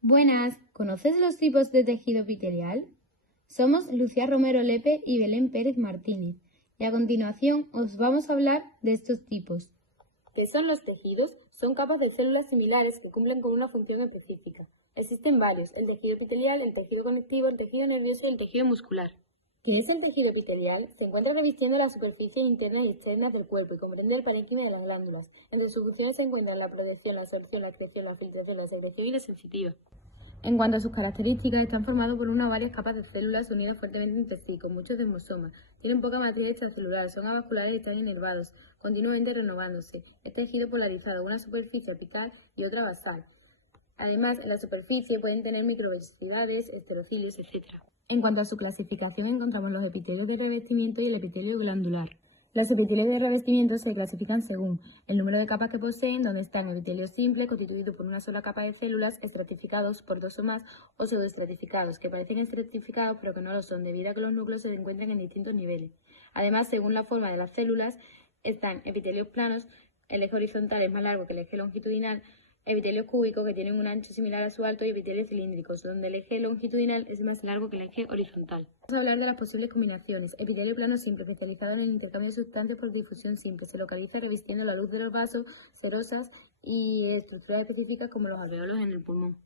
Buenas, ¿conoces los tipos de tejido epitelial? Somos Lucía Romero Lepe y Belén Pérez Martínez, y a continuación os vamos a hablar de estos tipos. ¿Qué son los tejidos? Son capas de células similares que cumplen con una función específica. Existen varios: el tejido epitelial, el tejido conectivo, el tejido nervioso y el tejido muscular. ¿Qué es el tejido epitelial? Se encuentra revistiendo las superficies internas y externas del cuerpo y comprende el parénquima de las glándulas. Entre sus funciones se encuentran la protección, la absorción, la excreción, la filtración, la secreción y la sensitiva. En cuanto a sus características, están formados por una o varias capas de células unidas fuertemente entre sí, con muchos desmosomas. Tienen poca matriz extracelular, son avasculares y están inervados, continuamente renovándose. Es tejido polarizado, una superficie apical y otra basal. Además, en la superficie pueden tener microvellosidades, esterocilos, etc. En cuanto a su clasificación, encontramos los epitelios de revestimiento y el epitelio glandular. Los epitelios de revestimiento se clasifican según el número de capas que poseen, donde están epitelios simples, constituidos por una sola capa de células, estratificados por dos o más, o pseudoestratificados, que parecen estratificados pero que no lo son, debido a que los núcleos se encuentran en distintos niveles. Además, según la forma de las células, están epitelios planos, el eje horizontal es más largo que el eje longitudinal, epitelios cúbicos que tienen un ancho similar a su alto y epitelios cilíndricos, donde el eje longitudinal es más largo que el eje horizontal. Vamos a hablar de las posibles combinaciones. Epitelio plano simple, especializado en el intercambio de sustancias por difusión simple. Se localiza revistiendo la luz de los vasos, serosas y estructuras específicas como los alveolos en el pulmón.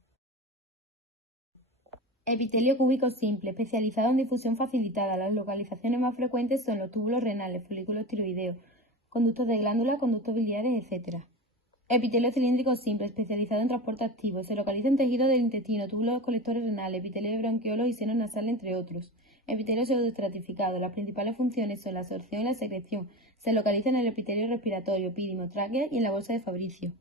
Epitelio cúbico simple, especializado en difusión facilitada. Las localizaciones más frecuentes son los túbulos renales, folículos tiroideos, conductos de glándula, conductos biliares, etc. Epitelio cilíndrico simple, especializado en transporte activo. Se localiza en tejido del intestino, túbulos colectores renales, epitelio de bronquiolos y seno nasal, entre otros. Epitelio pseudoestratificado. Las principales funciones son la absorción y la secreción. Se localiza en el epitelio respiratorio, epídimo, tráquea y en la bolsa de Fabricio.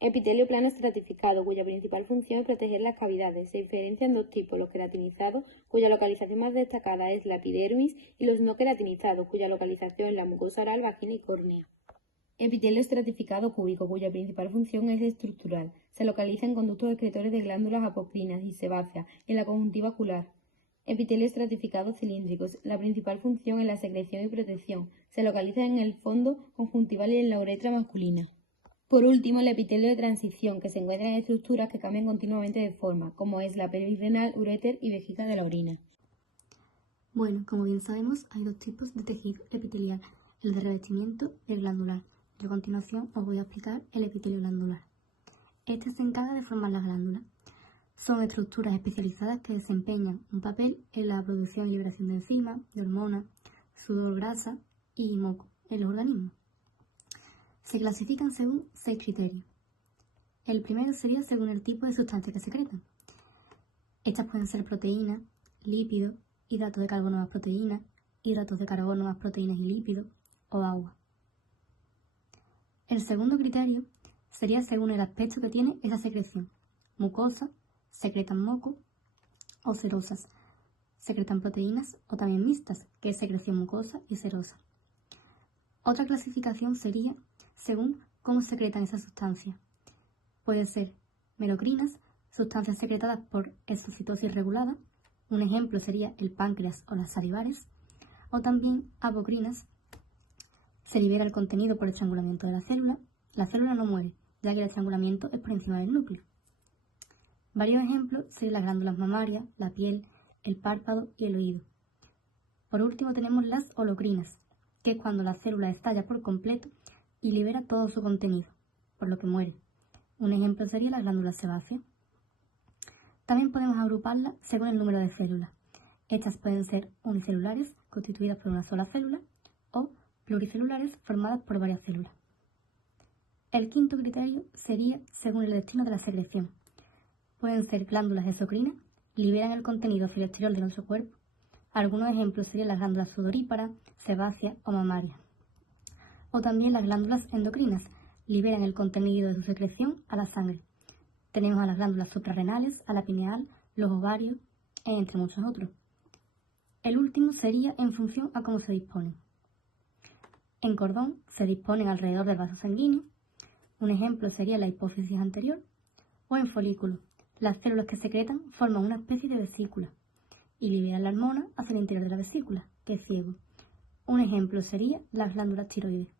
Epitelio plano estratificado, cuya principal función es proteger las cavidades. Se diferencian dos tipos: los queratinizados, cuya localización más destacada es la epidermis, y los no queratinizados, cuya localización es la mucosa oral, vagina y córnea. Epitelio estratificado cúbico, cuya principal función es estructural. Se localiza en conductos excretores de glándulas apocrinas y sebáceas y en la conjuntiva ocular. Epitelio estratificado cilíndricos. La principal función es la secreción y protección. Se localiza en el fondo conjuntival y en la uretra masculina. Por último, el epitelio de transición, que se encuentra en estructuras que cambian continuamente de forma, como es la pelvis renal, uréter y vejiga de la orina. Bueno, como bien sabemos, hay dos tipos de tejido epitelial, el de revestimiento y el glandular. Yo a continuación os voy a explicar el epitelio glandular. Este se encarga de formar las glándulas. Son estructuras especializadas que desempeñan un papel en la producción y liberación de enzimas, de hormonas, sudor, grasa y moco en los organismos. Se clasifican según 6 criterios. El primero sería según el tipo de sustancia que secretan. Estas pueden ser proteínas, lípidos, hidratos de carbono más proteínas, hidratos de carbono más proteínas y lípidos, o agua. El segundo criterio sería según el aspecto que tiene esa secreción. Mucosa, secretan moco, o serosas, secretan proteínas o también mixtas, que es secreción mucosa y serosa. Otra clasificación sería según cómo secretan esas sustancias. Puede ser merocrinas, sustancias secretadas por exocitosis regulada. Un ejemplo sería el páncreas o las salivares. O también apocrinas. Se libera el contenido por estrangulamiento de la célula no muere, ya que el estrangulamiento es por encima del núcleo. Varios ejemplos serían las glándulas mamarias, la piel, el párpado y el oído. Por último tenemos las holocrinas, que es cuando la célula estalla por completo y libera todo su contenido, por lo que muere. Un ejemplo sería la glándula sebácea. También podemos agruparlas según el número de células. Estas pueden ser unicelulares, constituidas por una sola célula, o pluricelulares, formadas por varias células. El quinto criterio sería según el destino de la secreción. Pueden ser glándulas exocrinas, liberan el contenido hacia el exterior de nuestro cuerpo. Algunos ejemplos serían las glándulas sudoríparas, sebáceas o mamarias. O también las glándulas endocrinas, liberan el contenido de su secreción a la sangre. Tenemos a las glándulas suprarrenales, a la pineal, los ovarios, entre muchos otros. El último sería en función a cómo se disponen. En cordón se disponen alrededor del vaso sanguíneo. Un ejemplo sería la hipófisis anterior. O en folículo, las células que secretan forman una especie de vesícula y liberan la hormona hacia el interior de la vesícula, que es ciego. Un ejemplo sería las glándulas tiroides.